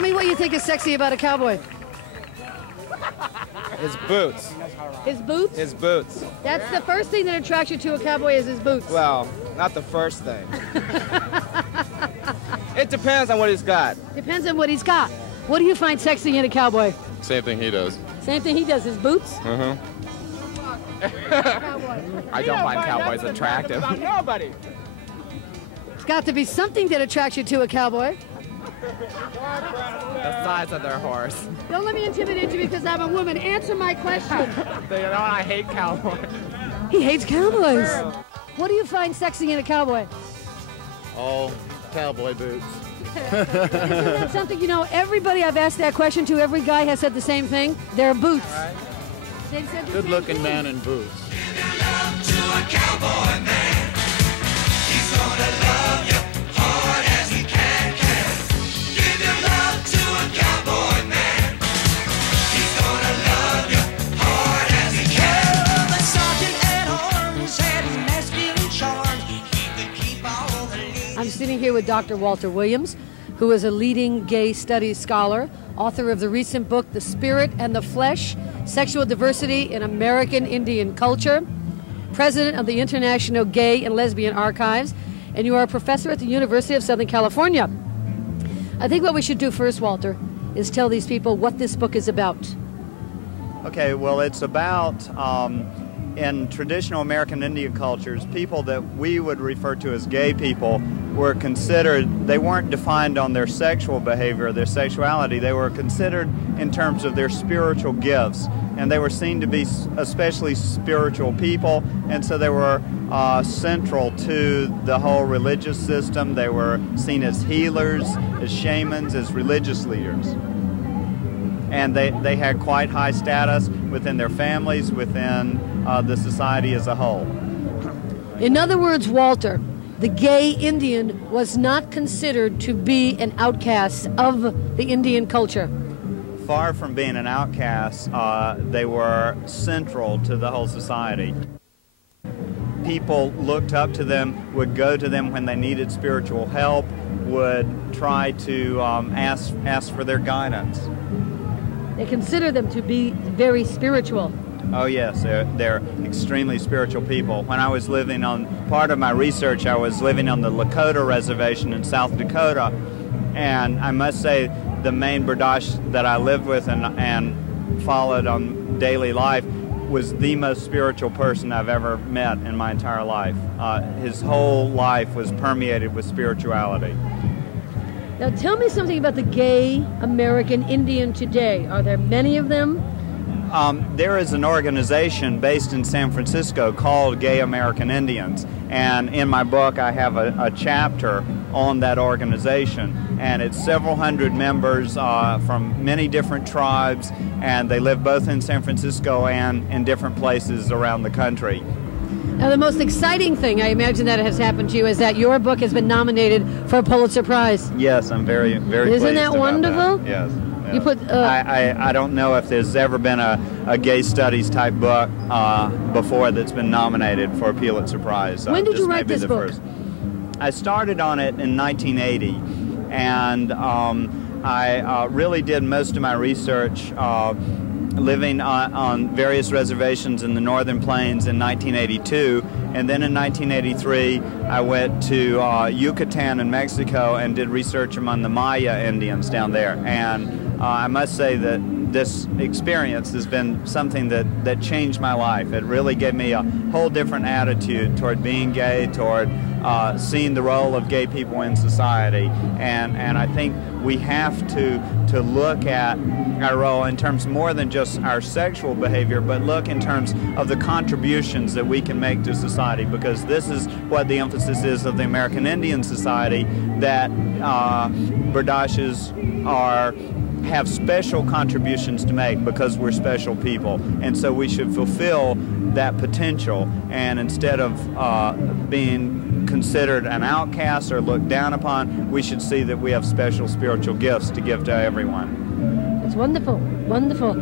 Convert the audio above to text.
Tell me what you think is sexy about a cowboy. His boots. His boots? His boots. That's the first thing that attracts you to a cowboy is his boots. Well, not the first thing. It depends on what he's got. Depends on what he's got. What do you find sexy in a cowboy? Same thing he does. Same thing he does, his boots? Uh-huh. I don't find cowboys attractive. Nobody. It's got to be something that attracts you to a cowboy. The size of their horse. Don't let me intimidate you because I'm a woman. Answer my question. You know, I hate cowboys. He hates cowboys. What do you find sexy in a cowboy? All cowboy boots. Isn't that something, you know, everybody I've asked that question to, every guy has said the same thing. Their boots. Right. They've said the Good-looking same thing. man in boots. Give your love to a cowboy man. He's gonna love you hard as he can. Give your love to a cowboy man. He's gonna love you hard as he can. The sergeant at arms had masculine charms. He could keep all the ladies. I'm sitting here with Dr. Walter Williams, who is a leading gay studies scholar, author of the recent book, The Spirit and the Flesh, Sexual Diversity in American Indian Culture, president of the International Gay and Lesbian Archives, and you are a professor at the University of Southern California. I think what we should do first, Walter, is tell these people what this book is about. Okay, well, it's about, in traditional American Indian cultures, people that we would refer to as gay people were considered, they weren't defined on their sexual behavior, their sexuality, they were considered in terms of their spiritual gifts. And they were seen to be especially spiritual people, and so they were central to the whole religious system. They were seen as healers, as shamans, as religious leaders. And they had quite high status within their families, within the society as a whole. In other words, Walter, the gay Indian was not considered to be an outcast of the Indian culture. Far from being an outcast, they were central to the whole society. People looked up to them, would go to them when they needed spiritual help, would try to ask for their guidance. They consider them to be very spiritual. Oh yes, they're extremely spiritual people. When I was living on, part of my research, I was living on the Lakota reservation in South Dakota, and I must say the main Bradash that I lived with and followed on daily life was the most spiritual person I've ever met in my entire life. His whole life was permeated with spirituality. Now tell me something about the gay American Indian today. Are there many of them? There is an organization based in San Francisco called Gay American Indians, and in my book I have a chapter on that organization, and it's several hundred members from many different tribes, and they live both in San Francisco and in different places around the country. Now the most exciting thing I imagine that has happened to you is that your book has been nominated for a Pulitzer Prize. Yes, I'm very pleased Isn't that about wonderful? that. Yes. You put, I don't know if there's ever been a gay studies type book before that's been nominated for a Pulitzer Prize. When did you write this book? First. I started on it in 1980, and I really did most of my research living on various reservations in the Northern Plains in 1982, and then in 1983 I went to Yucatan in Mexico and did research among the Maya Indians down there, and I must say that this experience has been something that changed my life. It really gave me a whole different attitude toward being gay, toward seeing the role of gay people in society, and I think we have to look at our role in terms more than just our sexual behavior, but look in terms of the contributions that we can make to society, because this is what the emphasis is of the American Indian Society, that Bardashes have special contributions to make because we're special people, and so we should fulfill that potential, and instead of being considered an outcast or looked down upon, we should see that we have special spiritual gifts to give to everyone. It's wonderful, wonderful.